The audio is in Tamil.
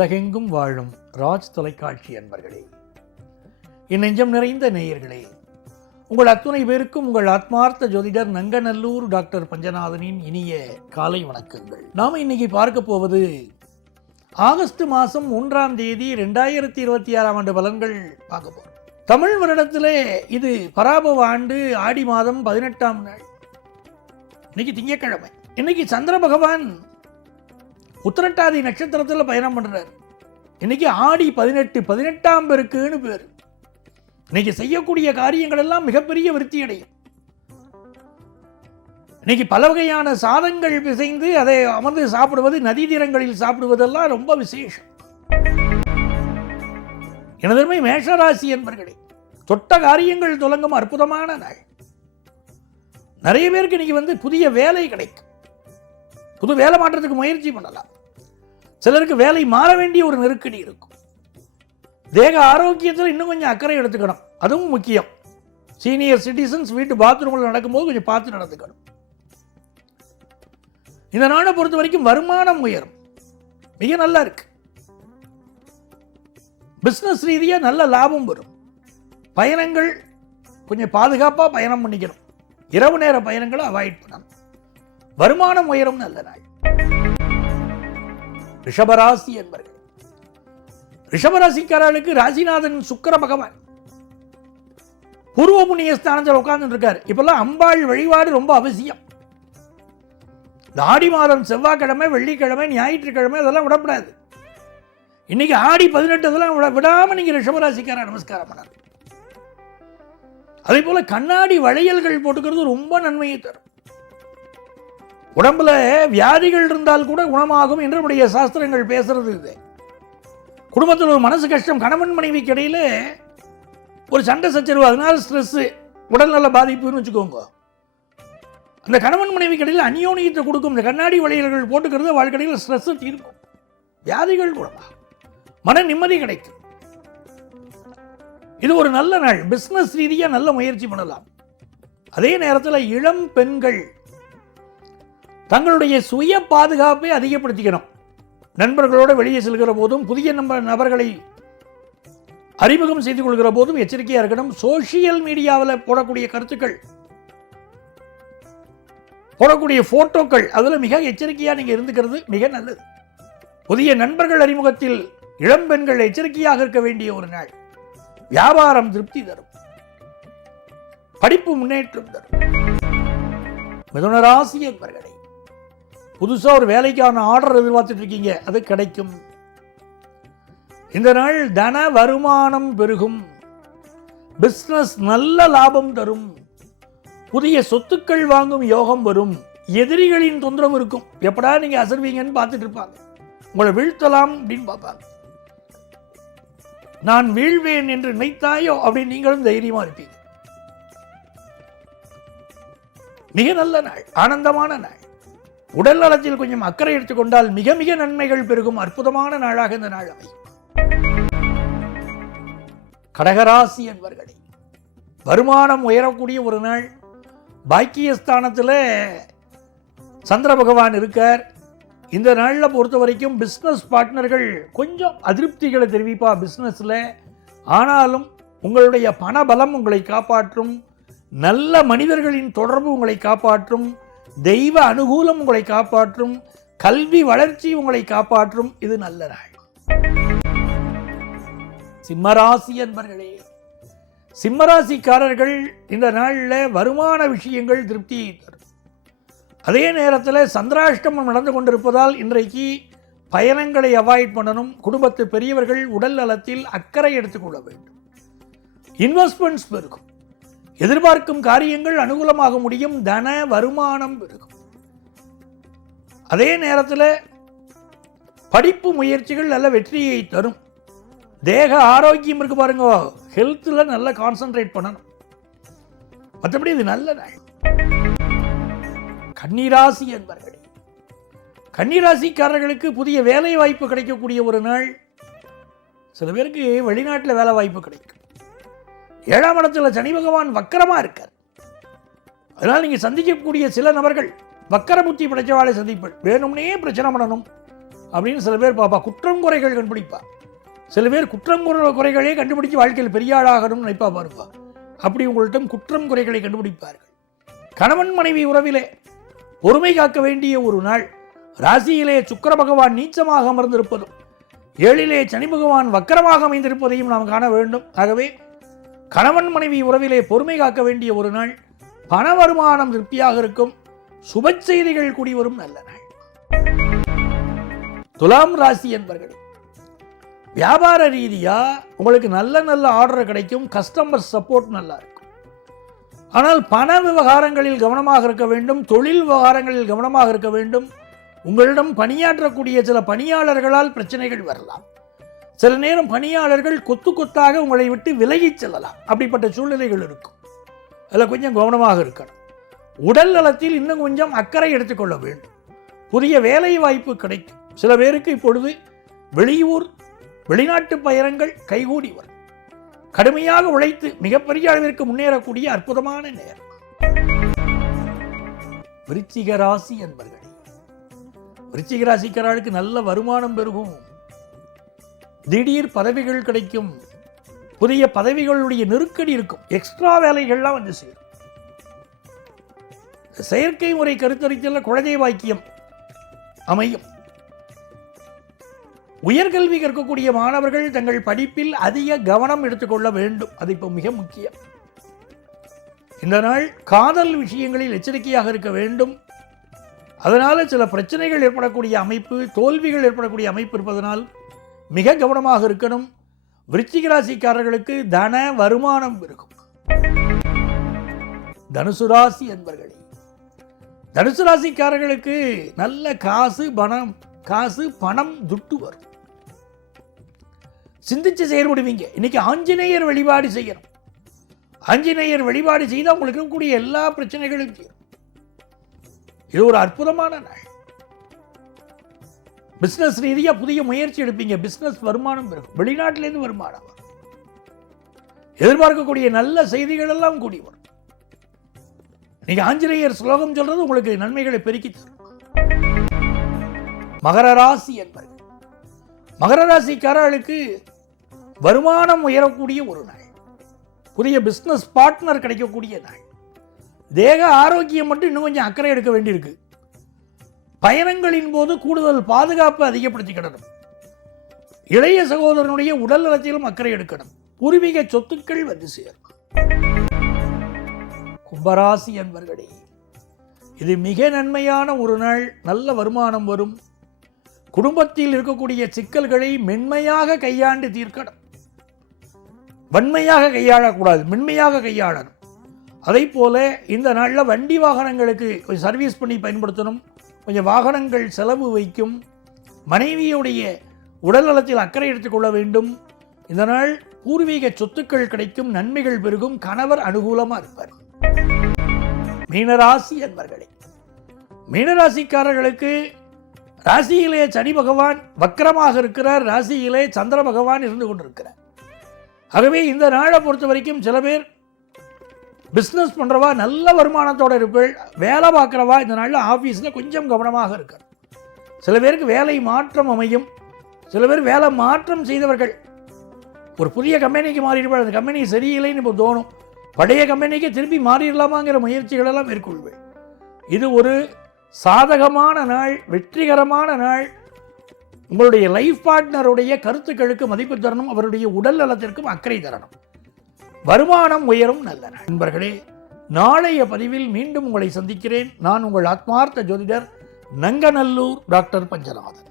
உலகெங்கும் வாழும் ராஜ் தொலைக்காட்சி அன்பர்களே, என் நெஞ்சம் நிறைந்த நேயர்களே, உங்கள் அத்துணை பேருக்கும் உங்கள் ஆத்மார்த்த ஜோதிடர் நங்கநல்லூர் டாக்டர் பஞ்சநாதனின் இனிய காலை வணக்கங்கள். நாம் இன்னைக்கு பார்க்க போவது ஆகஸ்ட் மாதம் 1ஆம் தேதி 2026 ஆண்டு பலன்கள் பார்க்க போகிறோம். தமிழ் வருடத்திலே இது பராபவ ஆண்டு ஆடி மாதம் 18ஆம் நாள். இன்னைக்கு திங்கட்கிழமை. இன்னைக்கு சந்திர பகவான் உத்திரட்டாதி நட்சத்திரத்தில் பயணம் பண்ணுறார். இன்னைக்கு ஆடி 18ஆம் பெருக்குன்னு பேர். இன்னைக்கு செய்யக்கூடிய காரியங்கள் எல்லாம் மிகப்பெரிய விருத்தி அடையும். இன்னைக்கு பல வகையான சாதங்கள் பிசைந்து அதை அமர்ந்து சாப்பிடுவது, நதி தீரங்களில் சாப்பிடுவதெல்லாம் ரொம்ப விசேஷம். எனதருமை மேஷராசி என்பர்களே, தொட்ட காரியங்கள் தொடங்கும் அற்புதமான நாள். நிறைய பேருக்கு இன்னைக்கு புதிய வேலை கிடைக்கும். புது வேலை மாற்றத்துக்கு முயற்சி பண்ணலாம். சிலருக்கு வேலை மாற வேண்டிய ஒரு நெருக்கடி இருக்கும். தேக ஆரோக்கியத்தில் இன்னும் கொஞ்சம் அக்கறை எடுத்துக்கணும், அதுவும் முக்கியம். சீனியர் சிட்டிசன்ஸ் வீட்டு பாத்ரூமில் நடக்கும்போது கொஞ்சம் பார்த்து நடந்துக்கணும். இந்த நாளை பொறுத்த வரைக்கும் வருமானம் உயரும், மிக நல்லா இருக்கு. பிஸ்னஸ் ரீதியாக நல்ல லாபம் வரும். பயணங்கள் கொஞ்சம் பாதுகாப்பாக பயணம் பண்ணிக்கணும். இரவு நேர பயணங்களை அவாய்ட் பண்ணணும். வருமானம் உயரும், நல்ல நாள். ரிஷபராசி என்பர்கள், ரிஷபராசிக்காரர்களுக்கு ராசிநாதன் சுக்கிர பகவான் பூர்வ புண்ணிய ஸ்தானத்தில் உட்கார்ந்து இருக்காரு. இப்பெல்லாம் அம்பாள் வழிபாடு ரொம்ப அவசியம். இந்த ஆடி மாதம் செவ்வாய்க்கிழமை, வெள்ளிக்கிழமை, ஞாயிற்றுக்கிழமை அதெல்லாம் விடப்படாது. இன்னைக்கு ஆடி 18 அதெல்லாம் விடாம நீங்க ரிஷபராசிக்கார நமஸ்காரம் பண்ணாரு. அதே போல கண்ணாடி வளையல்கள் போட்டுக்கிறது ரொம்ப நன்மையை தரும். உடம்புல வியாதிகள் இருந்தால் கூட குணமாகும் என்று நம்முடைய சாஸ்திரங்கள் பேசுறது. இது குடும்பத்தில் ஒரு மனசு கஷ்டம், கணவன் மனைவிக்கு இடையில ஒரு சண்டை சச்சரவு, அதனால ஸ்ட்ரெஸ், உடல்நல பாதிப்புன்னு வச்சுக்கோங்க. அந்த கணவன் மனைவிக்கு இடையில் அந்யோன்யத்தை கொடுக்கும். இந்த கண்ணாடி வளையல்கள் போட்டுக்கிறது வாழ்க்கையில் ஸ்ட்ரெஸ் தீர்க்கும், வியாதிகள் குணமாகும், மன நிம்மதி கிடைக்கும். இது ஒரு நல்ல நாள். பிசினஸ் ரீதியாக நல்ல முயற்சி பண்ணலாம். அதே நேரத்தில் இளம் பெண்கள் தங்களுடைய சுய பாதுகாப்பை அதிகப்படுத்திக்கணும். நண்பர்களோடு வெளியே செல்கிற போதும், புதிய நபர்களை அறிமுகம் செய்து கொள்கிற போதும் எச்சரிக்கையாக இருக்கணும். சோசியல் மீடியாவில் போடக்கூடிய கருத்துக்கள், போடக்கூடிய போட்டோக்கள், அதில் மிக எச்சரிக்கையாக நீங்கள் இருந்துக்கிறது மிக நல்லது. புதிய நண்பர்கள் அறிமுகத்தில் இளம் பெண்கள் எச்சரிக்கையாக இருக்க வேண்டிய ஒரு நாள். வியாபாரம் திருப்தி தரும், படிப்பு முன்னேற்றம் தரும். மிதுன ராசி என்பவர்களே, புதுசாக ஒரு வேலைக்கான ஆர்டர் எதிர்பார்த்துட்டு இருக்கீங்க, அது கிடைக்கும். இந்த நாள் தன வருமானம் பெருகும். பிசினஸ் நல்ல லாபம் தரும். புதிய சொத்துக்கள் வாங்கும் யோகம் வரும். எதிரிகளின் தொந்தரவு இருக்கும். எப்படா நீங்க அசர்வீங்கன்னு பார்த்துட்டு இருப்பாங்க. உங்களை வீழ்த்தலாம் அப்படின்னு பார்ப்பாங்க. நான் வீழ்வேன் என்று நினைத்தாயோ அப்படின்னு நீங்களும் தைரியமா இருப்பீங்க. மிக நல்ல நாள், ஆனந்தமான நாள். உடல் நலத்தில் கொஞ்சம் அக்கறை எடுத்துக்கொண்டால் மிக மிக நன்மைகள் பெருகும். அற்புதமான நாளாக இந்த நாள் அமையும். கடகராசி என்பவர்களே, வருமானம் உயரக்கூடிய ஒரு நாள். பாக்கியஸ்தானத்தில் சந்திர பகவான் இருக்கார். இந்த நாளில் பொறுத்த வரைக்கும் பிஸ்னஸ் பார்ட்னர்கள் கொஞ்சம் அதிருப்திகளை தெரிவிப்பா பிஸ்னஸில். ஆனாலும் உங்களுடைய பணபலம் உங்களை காப்பாற்றும். நல்ல மனிதர்களின் தொடர்பு உங்களை காப்பாற்றும். தெய்வ அனுகூலம் உங்களை காப்பாற்றும். கல்வி வளர்ச்சி உங்களை காப்பாற்றும். இது நல்ல நாள். சிம்மராசி என்பர்களே, சிம்மராசிக்காரர்கள் இந்த நாளில் வருமான விஷயங்கள் திருப்தியை தரும். அதே நேரத்தில் சந்திராஷ்டமம் நடந்து கொண்டிருப்பதால் இன்றைக்கு பயணங்களை அவாய்ட் பண்ணணும். குடும்பத்து பெரியவர்கள் உடல் நலத்தில் அக்கறை எடுத்துக்கொள்ள வேண்டும். இன்வெஸ்ட்மெண்ட்ஸ் பெருகும். எதிர்பார்க்கும் காரியங்கள் அனுகூலமாக முடியும். தன வருமானம் பெருகும். அதே நேரத்தில் படிப்பு முயற்சிகள் நல்ல வெற்றியை தரும். தேக ஆரோக்கியம் இருக்கு பாருங்க, ஹெல்த்தில் நல்ல கான்சென்ட்ரேட் பண்ணணும். மற்றபடி இது நல்ல நாள். கன்னிராசி என்பவர்களே, கன்னிராசிக்காரர்களுக்கு புதிய வேலை வாய்ப்பு கிடைக்கக்கூடிய ஒரு நாள். சில பேருக்கு வெளிநாட்டில் வேலை வாய்ப்பு கிடைக்கும். 7ஆம் இடத்துல சனி பகவான் வக்கரமா இருக்கார். அதனால் நீங்கள் சந்திக்கக்கூடிய சில நபர்கள் வக்கர புத்தி படைச்சவாளை சந்திப்பள். வேணும்னே பிரச்சனை பண்ணணும், அப்படின்னு சில பேர் பார்ப்பா. குற்றம் குறைகள் கண்டுபிடிப்பா. சில பேர் குற்றம் குறைகளே கண்டுபிடிச்சு வாழ்க்கையில் பெரிய ஆளாகணும்னு நினைப்பா பாருப்பா. அப்படி உங்கள்கிட்ட குற்றம் குறைகளை கண்டுபிடிப்பார்கள். கணவன் மனைவி உறவிலே பொறுமை காக்க வேண்டிய ஒரு நாள். ராசியிலே சுக்கிர பகவான் நீச்சமாக அமர்ந்திருப்பதும் 7லே சனி பகவான் வக்கரமாக அமைந்திருப்பதையும் நாம் காண வேண்டும். ஆகவே கணவன் மனைவி உறவிலே பொறுமை காக்க வேண்டிய ஒரு நாள். பண வருமானம் திருப்தியாக இருக்கும். சுப செய்திகள் கூடி வரும் நல்ல நாள். துலாம் ராசி என்பர்கள், வியாபார ரீதியா உங்களுக்கு நல்ல நல்ல ஆர்டர் கிடைக்கும். கஸ்டமர் சப்போர்ட் நல்லா இருக்கும். ஆனால் பண விவகாரங்களில் கவனமாக இருக்க வேண்டும். தொழில் விவகாரங்களில் கவனமாக இருக்க வேண்டும். உங்களிடம் பணியாற்றக்கூடிய சில பணியாளர்களால் பிரச்சனைகள் வரலாம். சில நேரம் பணியாளர்கள் கொத்து கொத்தாக உங்களை விட்டு விலகிச் செல்லலாம். அப்படிப்பட்ட சூழ்நிலைகள் இருக்கும். அதில் கொஞ்சம் கவனமாக இருக்கணும். உடல் நலத்தில் இன்னும் கொஞ்சம் அக்கறை எடுத்துக்கொள்ள வேண்டும். புதிய வேலை வாய்ப்பு கிடைக்கும். சில பேருக்கு இப்பொழுது வெளியூர் வெளிநாட்டு பயணங்கள் கைகூடி வரும். கடுமையாக உழைத்து மிகப்பெரிய அளவிற்கு முன்னேறக்கூடிய அற்புதமான நேரம். விருச்சிக ராசி என்பர்கள், விருச்சிக ராசிக்காரர்களுக்கு நல்ல வருமானம் பெருகும். திடீர் பதவிகள் கிடைக்கும். புதிய பதவிகளுடைய நெருக்கடி இருக்கும். எக்ஸ்ட்ரா வேலைகள்லாம் வந்து சேரும். செயற்கை முறை கருத்தரித்தல் குழந்தை பாக்கியம் அமையும். உயர்கல்வி கற்கக்கூடிய மாணவர்கள் தங்கள் படிப்பில் அதிக கவனம் எடுத்துக்கொள்ள வேண்டும். அது இப்போ மிக முக்கியம். இந்த நாள் காதல் விஷயங்களில் எச்சரிக்கையாக இருக்க வேண்டும். அதனால சில பிரச்சனைகள் ஏற்படக்கூடிய அமைப்பு, தோல்விகள் ஏற்படக்கூடிய அமைப்பு இருப்பதனால் மிக கவனமாக இருக்கணும். விருச்சிக ராசிக்காரர்களுக்கு தன வருமானம் இருக்கும். தனுசு ராசி என்பர்களே, தனுசு ராசிக்காரர்களுக்கு நல்ல காசு பணம் துட்டு வரும். சிந்திச்சு செயல்படுவீங்க. இன்னைக்கு ஆஞ்சநேயர் வழிபாடு செய்யணும். ஆஞ்சநேயர் வழிபாடு செய்தால் உங்களுக்கு இருக்கக்கூடிய எல்லா பிரச்சனைகளும் தீரும். இது ஒரு அற்புதமான நாள். பிசினஸ் ரீதியா புதிய முயற்சி எடுப்பீங்க. பிசினஸ் வருமானம் பெறும். வெளிநாட்டிலிருந்து வருமானம் வரும். எதிர்பார்க்கக்கூடிய நல்ல செய்திகள் எல்லாம் கூடி வரும். நீங்க ஆஞ்சநேயர் ஸ்லோகம் சொல்றது உங்களுக்கு நன்மைகளை பெருக்கி தரும். மகர ராசி என்பது, மகர ராசிக்காரர்களுக்கு வருமானம் உயரக்கூடிய ஒரு நாள். புதிய பிசினஸ் பார்ட்னர் கிடைக்கக்கூடிய நாள். தேக ஆரோக்கியம் மட்டும் இன்னும் கொஞ்சம் அக்கறை எடுக்க வேண்டியிருக்கு. பயணங்களின் போது கூடுதல் பாதுகாப்பு அதிகப்படுத்திக்கிடணும். இளைய சகோதரனுடைய உடல் நலத்திலும் அக்கறை எடுக்கணும். பூர்வீக சொத்துக்கள் வந்து சேரும். கும்பராசி என்பர்களே, இது மிக நன்மையான ஒரு நாள். நல்ல வருமானம் வரும். குடும்பத்தில் இருக்கக்கூடிய சிக்கல்களை மென்மையாக கையாண்டு தீர்க்கணும். வன்மையாக கையாளக்கூடாது, மென்மையாக கையாளணும். அதே போல இந்த நாளில் வண்டி வாகனங்களுக்கு கொஞ்சம் சர்வீஸ் பண்ணி பயன்படுத்தணும். கொஞ்சம் வாகனங்கள் செலவு வைக்கும். மனைவியுடைய உடல் நலத்தில் அக்கறை எடுத்துக்கொள்ள வேண்டும். இந்த நாள் பூர்வீக சொத்துக்கள் கிடைக்கும். நன்மைகள் பெருகும். கணவர் அனுகூலமாக இருப்பார். மீனராசி என்பர்களே, மீனராசிக்காரர்களுக்கு ராசியிலே சனி பகவான் வக்கரமாக இருக்கிறார். ராசியிலே சந்திர பகவான் இருந்து கொண்டிருக்கிறார். ஆகவே இந்த நாளை பொறுத்த வரைக்கும் சில பேர் பிஸ்னஸ் பண்ணுறவா நல்ல வருமானத்தோடு இருப்பேள். வேலை பார்க்குறவா இந்த நாளில் ஆஃபீஸில் கொஞ்சம் கவனமாக இருக்கார். சில பேருக்கு வேலை மாற்றம் அமையும். சில பேர் வேலை மாற்றம் செய்தவர்கள் ஒரு புதிய கம்பெனிக்கு மாறிடுவாள். அந்த கம்பெனி சரியில்லைன்னு இப்போ தோணும். பழைய கம்பெனிக்கு திருப்பி மாறிடலாமாங்கிற முயற்சிகளெல்லாம் மேற்கொள்வேன். இது ஒரு சாதகமான நாள், வெற்றிகரமான நாள். உங்களுடைய லைஃப் பார்ட்னருடைய கருத்துக்களுக்கு மதிப்பு தரணும். அவருடைய உடல் நலத்திற்கும் அக்கறை தரணும். வருமானம் உயரும். நல்ல நாள். நண்பர்களே, நாளைய பதிவில் மீண்டும் உங்களை சந்திக்கிறேன். நான் உங்கள் ஆத்மார்த்த ஜோதிடர் நங்கநல்லூர் டாக்டர் பஞ்சநாதன்.